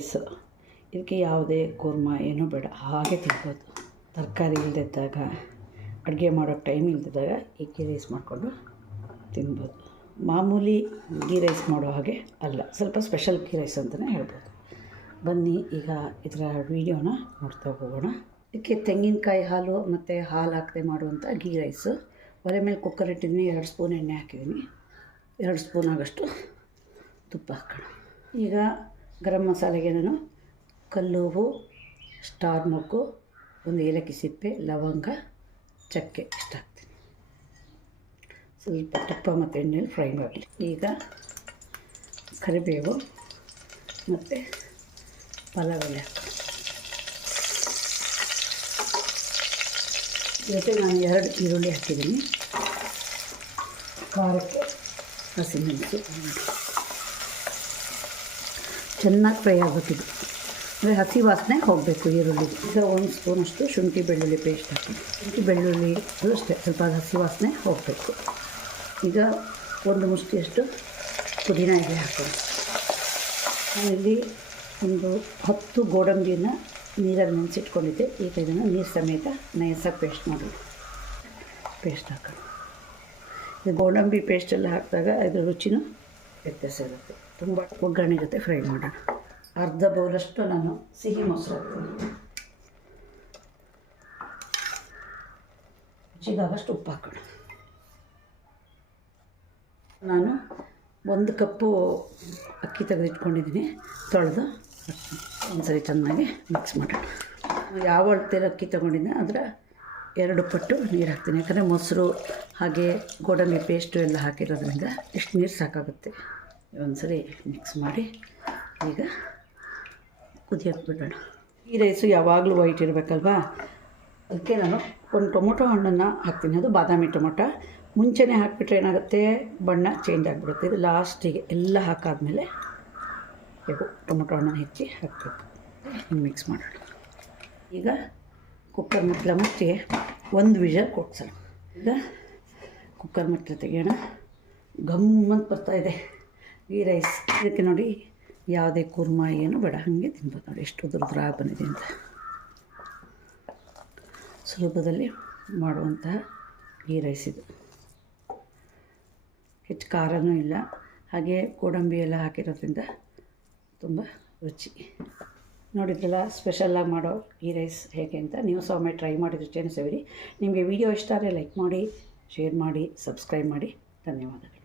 Rice ಇದಕ್ಕೆ ಯಾವುದೇ ಕೂರ್ಮ, ಏನೂ ಬೇಡ. ಹಾಗೆ ತಿನ್ಬೋದು. ತರಕಾರಿ ಇಲ್ಲದಿದ್ದಾಗ ಅಡುಗೆ ಮಾಡೋ ಟೈಮ್ ಇಲ್ಲದಿದ್ದಾಗ ಈ ಗೀ ರೈಸ್ ಮಾಡಿಕೊಂಡು ತಿನ್ಬೋದು. ಮಾಮೂಲಿ ಗೀ ರೈಸ್ ಮಾಡೋ ಹಾಗೆ ಅಲ್ಲ, ಸ್ವಲ್ಪ ಸ್ಪೆಷಲ್ ಗೀ ರೈಸ್ ಅಂತಲೇ ಹೇಳ್ಬೋದು. ಬನ್ನಿ, ಈಗ ಇದರ ವೀಡಿಯೋನ ನೋಡ್ತಾ ಹೋಗೋಣ. ಇದಕ್ಕೆ ತೆಂಗಿನಕಾಯಿ ಹಾಲು ಮತ್ತು ಹಾಲು ಹಾಕದೆ ಮಾಡುವಂಥ ಗೀ ರೈಸು ಒಲೆ ಮೇಲೆ ಕುಕ್ಕರ್ ಇಟ್ಟಿದ್ದೀನಿ, ಎರಡು ಸ್ಪೂನ್ ಎಣ್ಣೆ ಹಾಕಿದ್ದೀನಿ. ಎರಡು ಸ್ಪೂನ್ ಆಗಷ್ಟು ತುಪ್ಪ ಹಾಕೋಣ. ಈಗ ಗರಂ ಮಸಾಲೆಗೆ ನಾನು ಕಲ್ಲುವು ಸ್ಟಾರ್ ಮೊಗ್ಗು, ಒಂದು ಏಲಕ್ಕಿ ಸಿಪ್ಪೆ, ಲವಂಗ, ಚಕ್ಕೆ ಇಷ್ಟ ಹಾಕ್ತೀನಿ. ಸ್ವಲ್ಪ ತುಪ್ಪ ಮತ್ತು ಎಣ್ಣೆಲಿ ಫ್ರೈ ಮಾಡಲಿ. ಈಗ ಕರಿಬೇವು ಮತ್ತು ಪಲಾವ್ ಎಲೆ ಜೊತೆ ನಾನು ಎರಡು ಈರುಳ್ಳಿ ಹಾಕಿದ್ದೀನಿ. ಖಾರಕ್ಕೆ ಹಸಿಮೆಣಸು ಚೆನ್ನಾಗಿ ಫ್ರೈ ಆಗಬೇಕಿದೆ ಅಂದರೆ ಹಸಿ ವಾಸನೆ ಹೋಗಬೇಕು ಈರುಳ್ಳಿ. ಈಗ ಒಂದು ಸ್ಪೂನಷ್ಟು ಶುಂಠಿ ಬೆಳ್ಳುಳ್ಳಿ ಪೇಸ್ಟ್ ಹಾಕಿ. ಶುಂಠಿ ಬೆಳ್ಳುಳ್ಳಿ ಅಷ್ಟೇ, ಸ್ವಲ್ಪ ಹಸಿ ವಾಸನೆ ಹೋಗಬೇಕು. ಈಗ ಒಂದು ಮುಷ್ಟಿಯಷ್ಟು ಪುದೀನ ಎಲೆ ಹಾಕೋಣ. ನಾನಿಲ್ಲಿ ಒಂದು ಹತ್ತು ಗೋಡಂಬಿನ ನೀರಲ್ಲಿ ನೆನೆಸಿಟ್ಕೊಂಡಿದ್ದೆ. ಈಗ ಇದನ್ನು ನೀರು ಸಮೇತ ನಯಸಾಗಿ ಪೇಸ್ಟ್ ಮಾಡಿ ಪೇಸ್ಟ್ ಹಾಕೋಣ. ಇದು ಗೋಡಂಬಿ ಪೇಸ್ಟೆಲ್ಲ ಹಾಕಿದಾಗ ಅದರ ರುಚಿನೂ ವ್ಯತ್ಯಾಸ ಇರುತ್ತೆ. ತುಂಬ ಒಗ್ಗರಣೆ ಜೊತೆ ಫ್ರೈ ಮಾಡೋಣ. ಅರ್ಧ ಬೌಲಷ್ಟು ನಾನು ಸಿಹಿ ಮೊಸರು ಹಾಕ್ತೀನಿ. ರುಚಿಗಾಗಷ್ಟು ಉಪ್ಪು ಹಾಕೋಣ. ನಾನು ಒಂದು ಕಪ್ಪು ಅಕ್ಕಿ ತೆಗೆದಿಟ್ಕೊಂಡಿದ್ದೀನಿ. ತೊಳೆದು ಒಂದ್ಸರಿ ಚೆನ್ನಾಗಿ ಮಿಕ್ಸ್ ಮಾಡೋಣ. ಯಾವ ಅಳತೆಯಲ್ಲಿ ಅಕ್ಕಿ ತೊಗೊಂಡಿದ್ದೆ ಅದರ ಎರಡು ಪಟ್ಟು ನೀರು ಹಾಕ್ತೀನಿ. ಯಾಕಂದರೆ ಮೊಸರು ಹಾಗೆ ಗೋಡಂಬಿ ಪೇಸ್ಟು ಎಲ್ಲ ಹಾಕಿರೋದ್ರಿಂದ ಇಷ್ಟು ನೀರು ಸಾಕಾಗುತ್ತೆ. ಒಂದ್ಸರಿ ಮಿಕ್ಸ್ ಮಾಡಿ ಈಗ ಕುದಿಯೋಕೆ ಬಿಡೋಣ. ಈ ರೈಸು ಯಾವಾಗಲೂ ವೈಟ್ ಇರಬೇಕಲ್ವಾ? ಅದಕ್ಕೆ ನಾನು ಒಂದು ಟೊಮೊಟೊ ಹಣ್ಣನ್ನು ಹಾಕ್ತೀನಿ. ಅದು ಬಾದಾಮಿ ಟೊಮೊಟೊ. ಮುಂಚೆನೇ ಹಾಕಿಬಿಟ್ರೆ ಏನಾಗುತ್ತೆ? ಬಣ್ಣ ಚೇಂಜ್ ಆಗಿಬಿಡುತ್ತೆ. ಇದು ಲಾಸ್ಟಿಗೆ ಎಲ್ಲ ಹಾಕಾದ್ಮೇಲೆ ಬೇಕು ಟೊಮೊಟೊ ಹಣ್ಣನ್ನು ಹೆಚ್ಚಿ ಹಾಕಬೇಕು. ಮಿಕ್ಸ್ ಮಾಡೋಣ ಈಗ ಕುಕ್ಕರ್ ಮುಟ್ಲ ಮುಚ್ಚಿ ಒಂದು ವಿಷಲ್ ಕೊಡ್ಸೋಣ ಈಗ ಕುಕ್ಕರ್ ಮಟ್ಟ ತೆಗೆಯೋಣ ಗಮ್ಮಂತ ಇದೆ. ಈ ರೈಸ್ ಇದಕ್ಕೆ ನೋಡಿ ಯಾವುದೇ ಕುರ್ಮಾ ಏನು ಬೇಡ, ಹಾಗೆ ತಿನ್ಬೋದು ನೋಡಿ. ಎಷ್ಟು ದುರ್ದ್ರ ಬಂದಿದೆ ಅಂತ. ಸುಲಭದಲ್ಲಿ ಮಾಡುವಂತಹ ಗೀ ರೈಸ್ ಇದು. ಹೆಚ್ಚು ಖಾರನೂ ಇಲ್ಲ. ಹಾಗೆ ಗೋಡಂಬಿ ಎಲ್ಲ ಹಾಕಿರೋದ್ರಿಂದ ತುಂಬ ರುಚಿ. ನೋಡಿದ್ರಲ್ಲ ಸ್ಪೆಷಲ್ಲಾಗಿ ಮಾಡೋ ಈ ರೈಸ್ ಹೇಗೆ ಅಂತ ನೀವು ಸಹ ಒಮ್ಮೆ ಟ್ರೈ ಮಾಡಿದ್ರೆ ಸವಿರಿ ನಿಮಗೆ ವಿಡಿಯೋ ಇಷ್ಟ ಆದರೆ ಲೈಕ್ ಮಾಡಿ ಶೇರ್ ಮಾಡಿ ಸಬ್ಸ್ಕ್ರೈಬ್ ಮಾಡಿ. ಧನ್ಯವಾದ